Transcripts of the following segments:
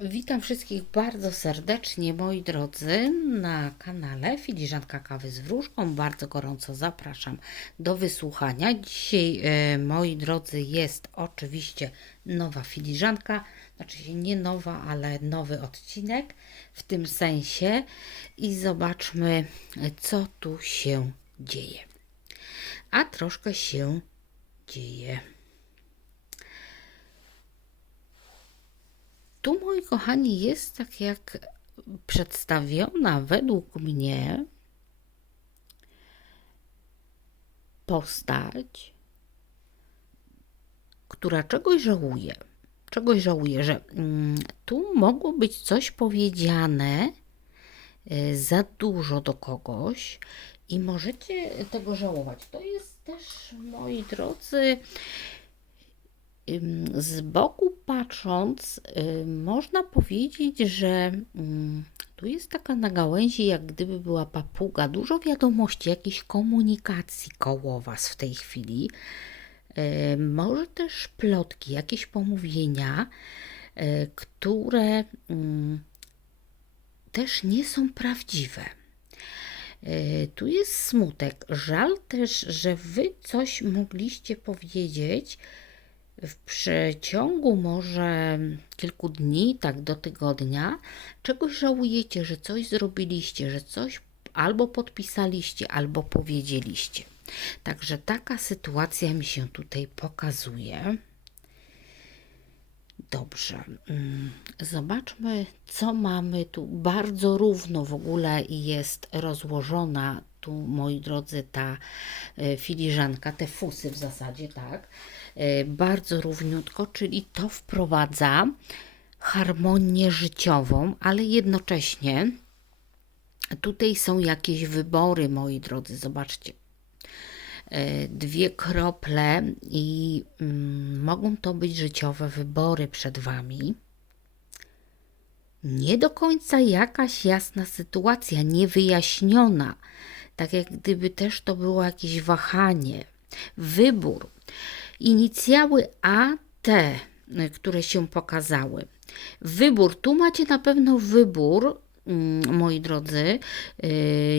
Witam wszystkich bardzo serdecznie, moi drodzy, na kanale Filiżanka Kawy z Wróżką. Bardzo gorąco zapraszam do wysłuchania. Dzisiaj, e, moi drodzy, jest oczywiście nowa filiżanka, znaczy nie nowa, ale nowy odcinek w tym sensie i zobaczmy, co tu się dzieje. A troszkę się dzieje. Tu, moi kochani, jest tak jak przedstawiona według mnie postać, która czegoś żałuje. Czegoś żałuje, że mm, tu mogło być coś powiedziane y, za dużo do kogoś i możecie tego żałować. To jest też, moi drodzy, Z boku patrząc, można powiedzieć, że tu jest taka na gałęzi, jak gdyby była papuga, dużo wiadomości, jakiejś komunikacji koło Was w tej chwili. Może też plotki, jakieś pomówienia, y, które też nie są prawdziwe. Y, Tu jest smutek. Żal też, że Wy coś mogliście powiedzieć, w przeciągu może kilku dni, tak do tygodnia, czegoś żałujecie, że coś zrobiliście, że coś albo podpisaliście, albo powiedzieliście. Także taka sytuacja mi się tutaj pokazuje. Dobrze. mm, Zobaczmy, co mamy tu. Bardzo równo w ogóle jest rozłożona tu, moi drodzy, ta e, filiżanka, te fusy w zasadzie, tak. E, Bardzo równiutko, czyli to wprowadza harmonię życiową, ale jednocześnie tutaj są jakieś wybory, moi drodzy. Zobaczcie e, dwie krople i mm, mogą to być życiowe wybory przed Wami. Nie do końca jakaś jasna sytuacja, niewyjaśniona, tak jak gdyby też to było jakieś wahanie, wybór. Inicjały A, T, y, które się pokazały. Wybór, tu macie na pewno wybór, mm, moi drodzy. Y,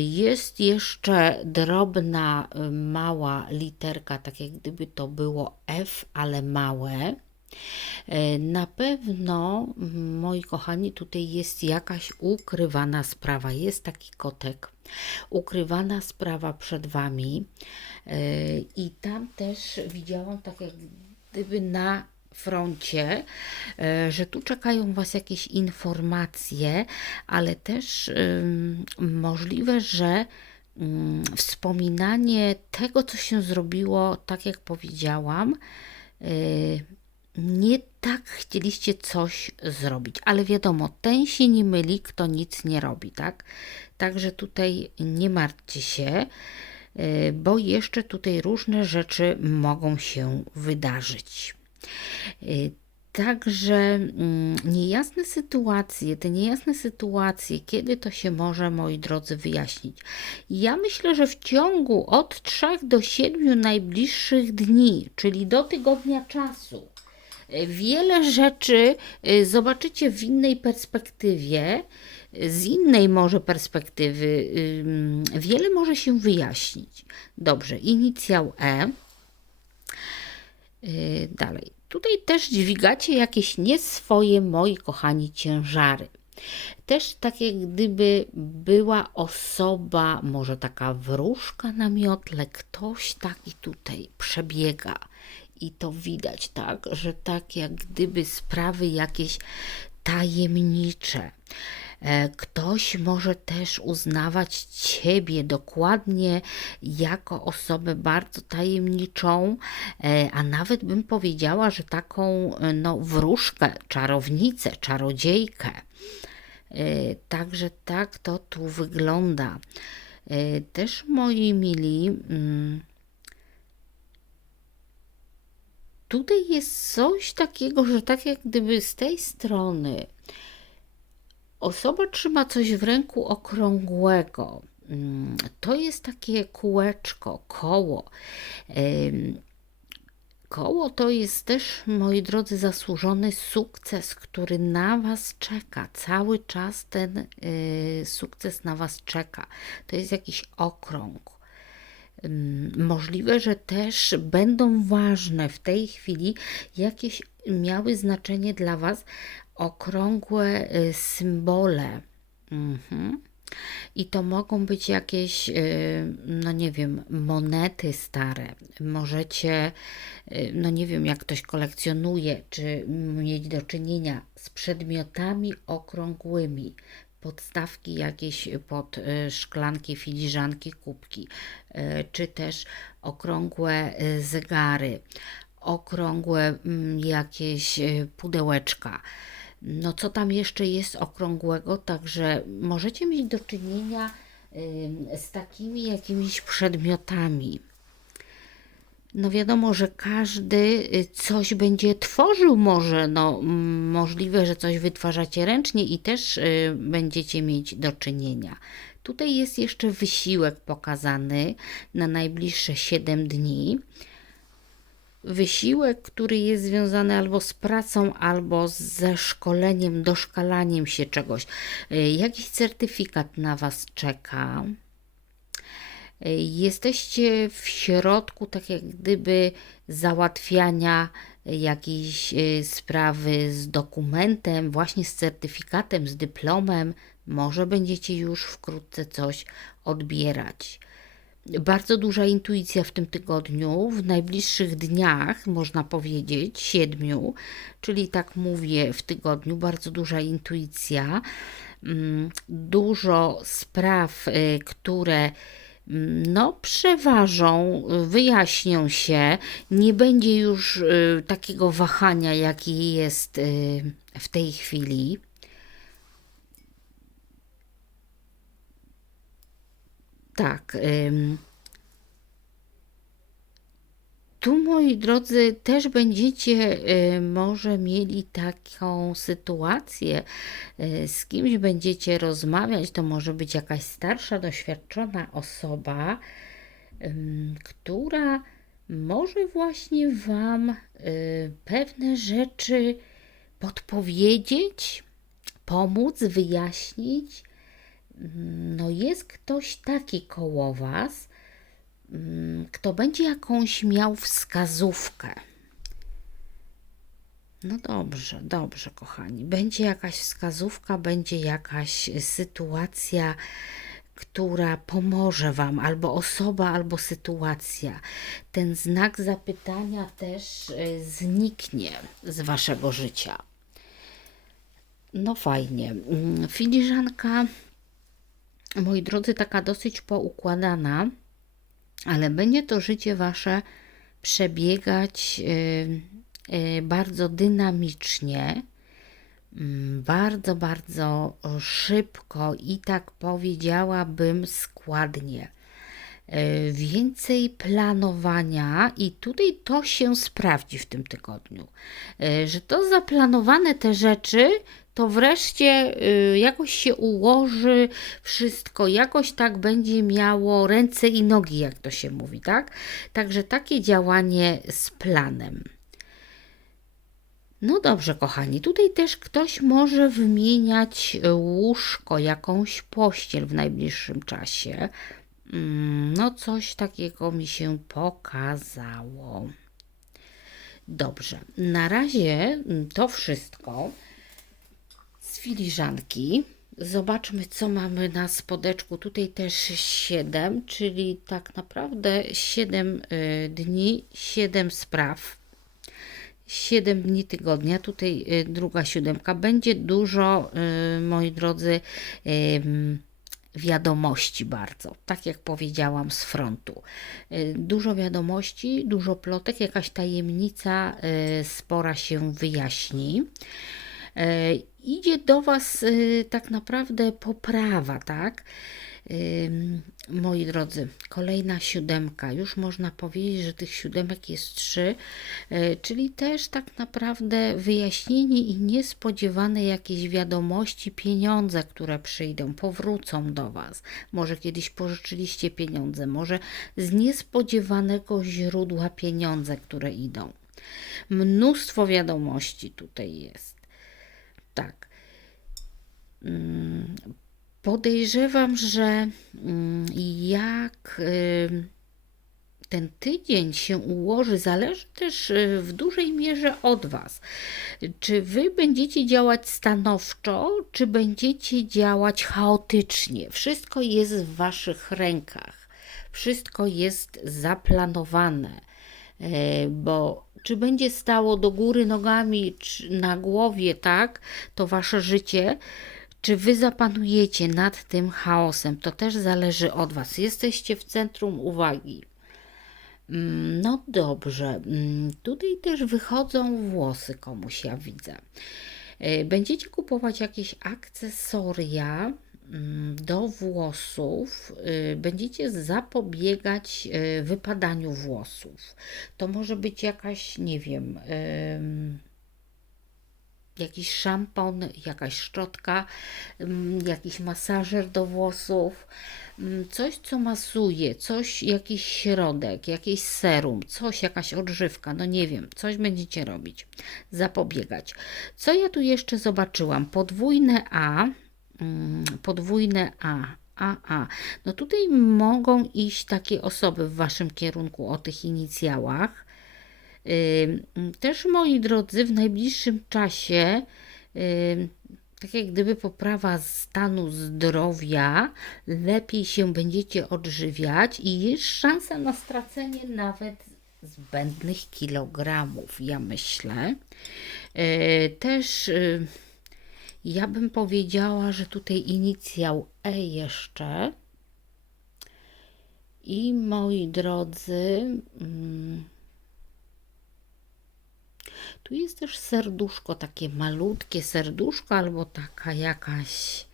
Jest jeszcze drobna, y, mała literka, tak jak gdyby to było F, ale małe. Y, Na pewno, mm, moi kochani, tutaj jest jakaś ukrywana sprawa. Jest taki kotek. Ukrywana sprawa przed Wami. Y, I tam też widziałam tak jak gdyby na froncie, y, że tu czekają Was jakieś informacje, ale też możliwe, że ym, wspominanie tego, co się zrobiło, tak jak powiedziałam, y, nie tak chcieliście coś zrobić, ale wiadomo, ten się nie myli, kto nic nie robi, tak? Także tutaj nie martwcie się, y, bo jeszcze tutaj różne rzeczy mogą się wydarzyć. Y, Także mm, niejasne sytuacje, te niejasne sytuacje, kiedy to się może, moi drodzy, wyjaśnić? Ja myślę, że w ciągu od 3 do 7 najbliższych dni, czyli do tygodnia czasu, wiele rzeczy y, zobaczycie w innej perspektywie, z innej może perspektywy, wiele może się wyjaśnić. Dobrze, inicjał E. Y, Dalej. Tutaj też dźwigacie jakieś nie swoje, moi kochani, ciężary. Też tak jak gdyby była osoba, może taka wróżka na miotle, ktoś taki tutaj przebiega. I to widać, tak, że tak jak gdyby sprawy jakieś tajemnicze. E, Ktoś może też uznawać Ciebie dokładnie jako osobę bardzo tajemniczą, e, a nawet bym powiedziała, że taką e, no, wróżkę, czarownicę, czarodziejkę. Także tak to tu wygląda. Też moi mili, mm, tutaj jest coś takiego, że tak jak gdyby z tej strony osoba trzyma coś w ręku okrągłego. Mm, To jest takie kółeczko, koło. Koło to jest też, moi drodzy, zasłużony sukces, który na Was czeka. Cały czas ten y, sukces na Was czeka. To jest jakiś okrąg. Możliwe, że też będą ważne w tej chwili jakieś miały znaczenie dla Was okrągłe y, symbole. Mhm. I to mogą być jakieś, y, no nie wiem, monety stare. Możecie, y, no nie wiem, jak ktoś kolekcjonuje, czy mieć do czynienia z przedmiotami okrągłymi. Podstawki jakieś pod y, szklanki, filiżanki, kubki, y, czy też okrągłe y, zegary, okrągłe mm, jakieś pudełeczka. No co tam jeszcze jest okrągłego, także możecie mieć do czynienia z takimi jakimiś przedmiotami. No wiadomo, że każdy y, coś będzie tworzył może, no możliwe, że coś wytwarzacie ręcznie i też y, będziecie mieć do czynienia. Tutaj jest jeszcze wysiłek pokazany na najbliższe 7 dni wysiłek, który jest związany albo z pracą, albo ze szkoleniem, doszkalaniem się czegoś. Y, Jakiś certyfikat na Was czeka. Y, Jesteście w środku, tak jak gdyby, załatwiania jakiejś y, sprawy z dokumentem, właśnie z certyfikatem, z dyplomem. Może będziecie już wkrótce coś odbierać. Bardzo duża intuicja w tym tygodniu, w najbliższych dniach, można powiedzieć, siedmiu, czyli tak mówię w tygodniu, bardzo duża intuicja, mm, dużo spraw, które no, przeważą, wyjaśnią się, nie będzie już y, takiego wahania, jaki jest y, w tej chwili. Tak. ym, Tu, moi drodzy, też będziecie y, może mieli taką sytuację, y, z kimś będziecie rozmawiać, to może być jakaś starsza, doświadczona osoba, która może właśnie Wam y, pewne rzeczy podpowiedzieć, pomóc, wyjaśnić. No jest ktoś taki koło Was, mm, kto będzie jakąś miał wskazówkę. No dobrze, dobrze, kochani. Będzie jakaś wskazówka, będzie jakaś sytuacja, która pomoże Wam, albo osoba, albo sytuacja. Ten znak zapytania też y, zniknie z Waszego życia. No fajnie. Mm, Filiżanka moi drodzy, taka dosyć poukładana, ale będzie to życie wasze przebiegać y, y, bardzo dynamicznie, mm, bardzo, bardzo szybko i tak powiedziałabym składnie. Y, Więcej planowania, i tutaj to się sprawdzi w tym tygodniu, że to zaplanowane te rzeczy to wreszcie y, jakoś się ułoży wszystko, jakoś tak będzie miało ręce i nogi, jak to się mówi, tak? Także takie działanie z planem. No dobrze, kochani, tutaj też ktoś może wymieniać łóżko, jakąś pościel w najbliższym czasie. Mm, No, coś takiego mi się pokazało. Dobrze, na razie mm, to wszystko filiżanki. Zobaczmy, co mamy na spodeczku. Tutaj też 7, czyli tak naprawdę 7 dni, 7 spraw. 7 dni tygodnia. Tutaj y, druga siódemka. Będzie dużo, y, moi drodzy, wiadomości bardzo. Tak jak powiedziałam z frontu. Y, Dużo wiadomości, dużo plotek, jakaś tajemnica y, spora się wyjaśni. E, Idzie do Was y, tak naprawdę poprawa, tak? Ym, Moi drodzy, kolejna siódemka. Już można powiedzieć, że tych siódemek jest trzy, e, czyli też tak naprawdę wyjaśnienie i niespodziewane jakieś wiadomości, pieniądze, które przyjdą, powrócą do Was. Może kiedyś pożyczyliście pieniądze, może z niespodziewanego źródła pieniądze, które idą. Mnóstwo wiadomości tutaj jest. Tak. Mm, Podejrzewam, że mm, jak ten tydzień się ułoży, zależy też y, w dużej mierze od Was. Czy Wy będziecie działać stanowczo, czy będziecie działać chaotycznie? Wszystko jest w Waszych rękach. Wszystko jest zaplanowane, E, bo czy będzie stało do góry nogami, czy na głowie, tak, to Wasze życie, czy Wy zapanujecie nad tym chaosem, to też zależy od Was. Jesteście w centrum uwagi. Mm, No dobrze, Mm, tutaj też wychodzą włosy komuś, ja widzę. E, Będziecie kupować jakieś akcesoria do włosów, y, będziecie zapobiegać y, wypadaniu włosów. To może być jakaś, nie wiem, jakiś szampon, jakaś szczotka, jakiś masażer do włosów, coś co masuje, coś, jakiś środek, jakiś serum, coś, jakaś odżywka, no nie wiem, coś będziecie robić, zapobiegać. Co ja tu jeszcze zobaczyłam? Podwójne A, podwójne A. A, a. No tutaj mogą iść takie osoby w waszym kierunku o tych inicjałach. Też moi drodzy, w najbliższym czasie, tak jak gdyby poprawa stanu zdrowia, lepiej się będziecie odżywiać i jest szansa na stracenie nawet zbędnych kilogramów, ja myślę. Yy, Też ja bym powiedziała, że tutaj inicjał E jeszcze. I moi drodzy, mm, tu jest też serduszko, takie malutkie serduszko, albo taka jakaś,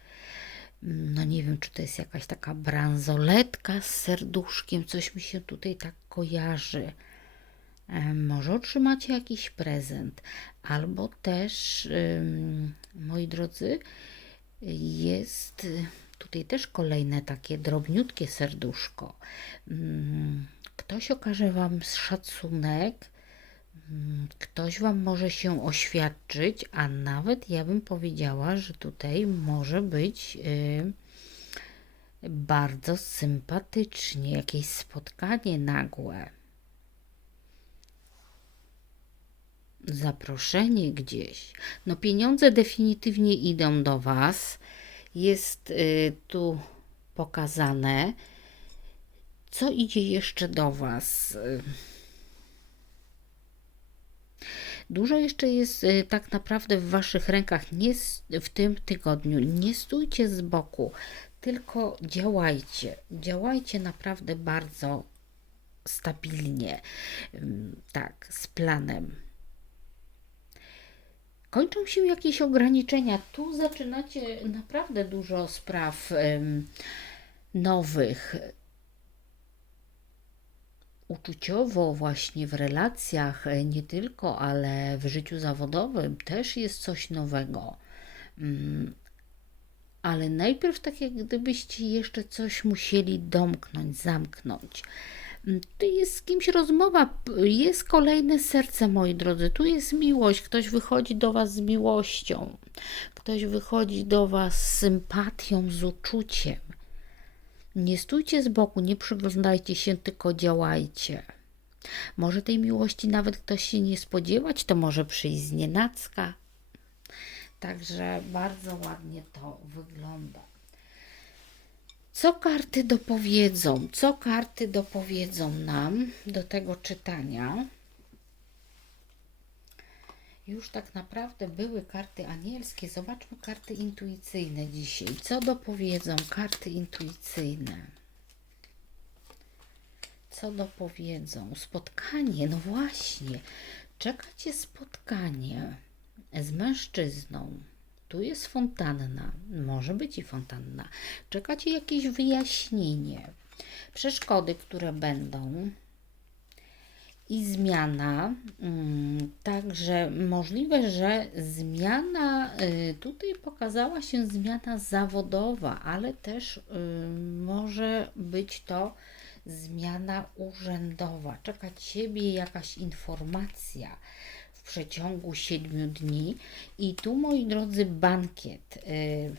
no nie wiem, czy to jest jakaś taka bransoletka z serduszkiem, coś mi się tutaj tak kojarzy. E, Może otrzymacie jakiś prezent, albo też, moi drodzy, jest y, tutaj też kolejne takie drobniutkie serduszko. Mm, Ktoś okaże Wam szacunek, mm, ktoś Wam może się oświadczyć, a nawet ja bym powiedziała, że tutaj może być y, bardzo sympatycznie, jakieś spotkanie nagłe. Zaproszenie gdzieś. No pieniądze definitywnie idą do Was. Jest y, tu pokazane, co idzie jeszcze do Was. Y, Dużo jeszcze jest y, tak naprawdę w Waszych rękach nie w tym tygodniu. Nie stójcie z boku, tylko działajcie. Działajcie naprawdę bardzo stabilnie, Ym, tak, z planem kończą się jakieś ograniczenia. Tu zaczynacie naprawdę dużo spraw nowych. Uczuciowo, właśnie w relacjach, e, nie tylko, ale w życiu zawodowym też jest coś nowego. Mm, Ale najpierw, tak jak gdybyście jeszcze coś musieli domknąć, zamknąć. Tu jest z kimś rozmowa, jest kolejne serce, moi drodzy. Tu jest miłość. Ktoś wychodzi do Was z miłością, ktoś wychodzi do Was z sympatią, z uczuciem. Nie stójcie z boku, nie przyglądajcie się, tylko działajcie. Może tej miłości nawet ktoś się nie spodziewać, to może przyjść z nienacka. Także bardzo ładnie to wygląda. Co karty dopowiedzą? Co karty dopowiedzą nam do tego czytania? Już tak naprawdę były karty anielskie. Zobaczmy karty intuicyjne dzisiaj. Co dopowiedzą karty intuicyjne? Co dopowiedzą? Spotkanie, no właśnie. Czekacie spotkanie z mężczyzną. Tu jest fontanna, może być i fontanna. Czekacie jakieś wyjaśnienie. Przeszkody, które będą i zmiana. mm, Także możliwe, że zmiana, y, tutaj pokazała się zmiana zawodowa, ale też y, może być to zmiana urzędowa. Czeka Ciebie jakaś informacja przeciągu siedmiu dni. I tu, moi drodzy, bankiet. y,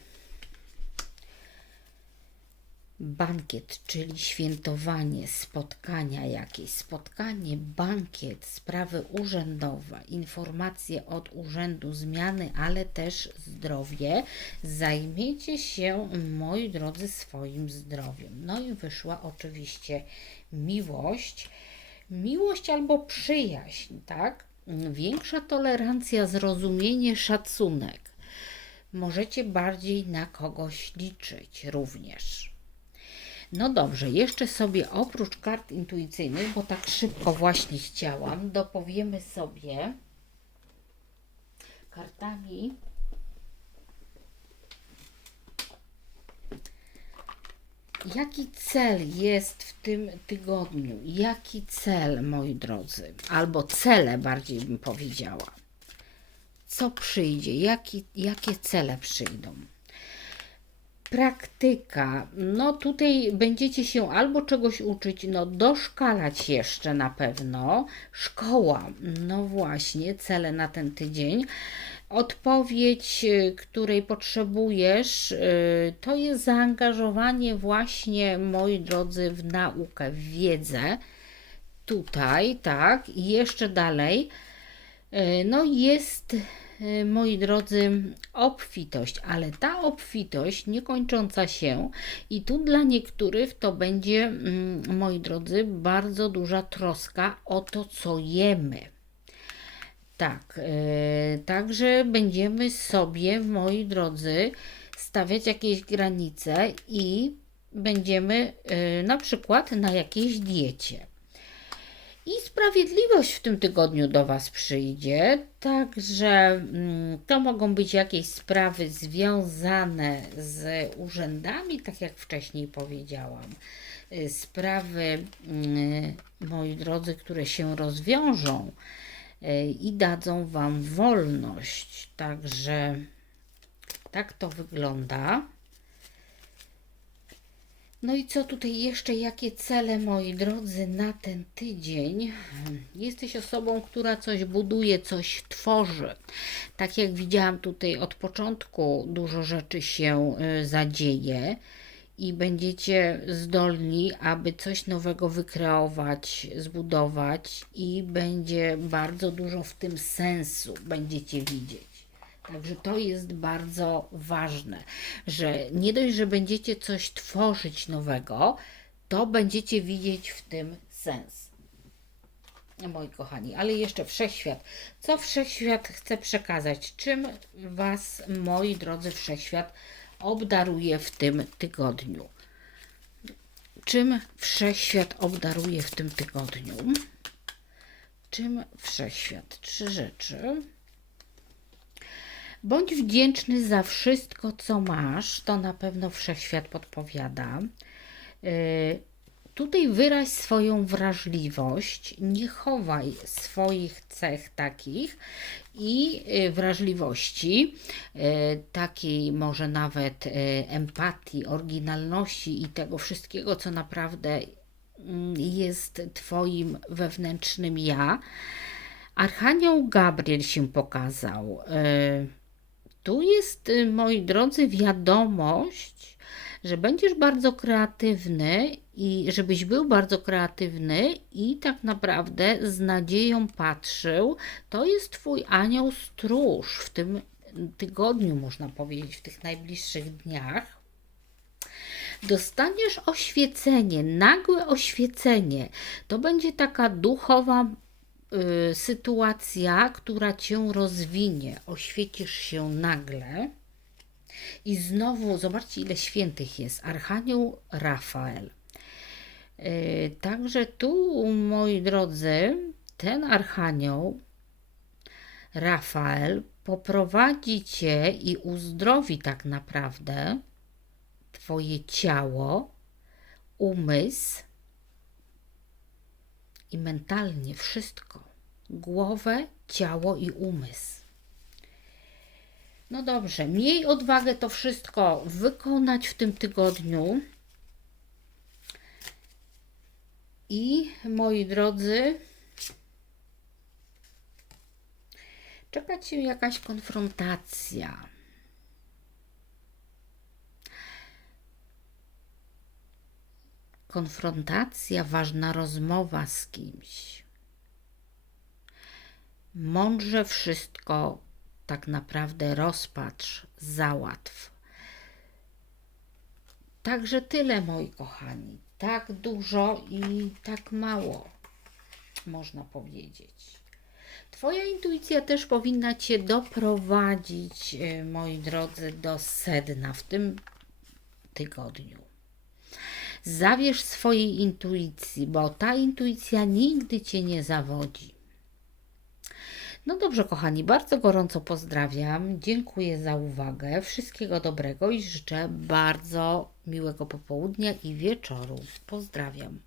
bankiet, czyli świętowanie, spotkania jakieś, spotkanie, bankiet, sprawy urzędowe, informacje od urzędu, zmiany, ale też zdrowie. Zajmiecie się, moi drodzy, swoim zdrowiem. No i wyszła oczywiście miłość. Miłość albo przyjaźń, tak? Większa tolerancja, zrozumienie, szacunek. Możecie bardziej na kogoś liczyć również. No dobrze, jeszcze sobie oprócz kart intuicyjnych, bo tak szybko właśnie chciałam, dopowiemy sobie kartami. Jaki cel jest w tym tygodniu? Jaki cel, moi drodzy? Albo cele bardziej bym powiedziała. Co przyjdzie? Jaki, jakie cele przyjdą? praktyka. No tutaj będziecie się albo czegoś uczyć, no doszkalać jeszcze na pewno. Szkoła, no właśnie, cele na ten tydzień. Odpowiedź, y, której potrzebujesz, y, to jest zaangażowanie właśnie, moi drodzy, w naukę, w wiedzę. Tutaj, tak, i jeszcze dalej. Y, No jest moi drodzy, obfitość, ale ta obfitość niekończąca się i tu dla niektórych to będzie, mm, moi drodzy, bardzo duża troska o to, co jemy. Tak, y, także będziemy sobie, moi drodzy, stawiać jakieś granice i będziemy y, na przykład na jakiejś diecie. I sprawiedliwość w tym tygodniu do Was przyjdzie, także mm, to mogą być jakieś sprawy związane z urzędami, tak jak wcześniej powiedziałam. Y, Sprawy, mm, moi drodzy, które się rozwiążą i dadzą Wam wolność. Także tak to wygląda. No i co tutaj jeszcze, jakie cele, moi drodzy, na ten tydzień? Jesteś osobą, która coś buduje, coś tworzy. Tak jak widziałam tutaj od początku, dużo rzeczy się y, zadzieje i będziecie zdolni, aby coś nowego wykreować, zbudować i będzie bardzo dużo w tym sensu, będziecie widzieć. Także to jest bardzo ważne, że nie dość, że będziecie coś tworzyć nowego, to będziecie widzieć w tym sens. Moi kochani, ale jeszcze wszechświat. Co wszechświat chce przekazać? Czym Was, moi drodzy, wszechświat obdaruje w tym tygodniu? Czym wszechświat obdaruje w tym tygodniu? Czym wszechświat? Trzy rzeczy. Bądź wdzięczny za wszystko, co masz. To na pewno wszechświat podpowiada. Yy, Tutaj wyraź swoją wrażliwość, nie chowaj swoich cech takich i y, wrażliwości, y, takiej może nawet y, empatii, oryginalności i tego wszystkiego, co naprawdę mm, jest Twoim wewnętrznym ja. Archanioł Gabriel się pokazał. Tu jest, moi drodzy, wiadomość, że będziesz bardzo kreatywny i żebyś był bardzo kreatywny i tak naprawdę z nadzieją patrzył. To jest Twój anioł stróż w tym tygodniu, można powiedzieć, w tych najbliższych dniach. Dostaniesz oświecenie, nagłe oświecenie. To będzie taka duchowa y, sytuacja, która cię rozwinie. Oświecisz się nagle. I znowu, zobaczcie, ile świętych jest. Archanioł Rafael. Yy, Także tu, moi drodzy, ten archanioł Rafael poprowadzi cię i uzdrowi tak naprawdę twoje ciało, umysł i mentalnie wszystko. Głowę, ciało i umysł. No dobrze, miej odwagę to wszystko wykonać w tym tygodniu. I moi drodzy, czeka Cię jakaś konfrontacja. Konfrontacja, ważna rozmowa z kimś. Mądrze wszystko tak naprawdę rozpatrz, załatw. Także tyle, moi kochani. Tak dużo i tak mało, można powiedzieć. Twoja intuicja też powinna Cię doprowadzić, e, moi drodzy, do sedna w tym tygodniu. Zawierz swojej intuicji, bo ta intuicja nigdy Cię nie zawodzi. No dobrze, kochani, bardzo gorąco pozdrawiam. Dziękuję za uwagę. Wszystkiego dobrego i życzę bardzo miłego popołudnia i wieczoru. Pozdrawiam.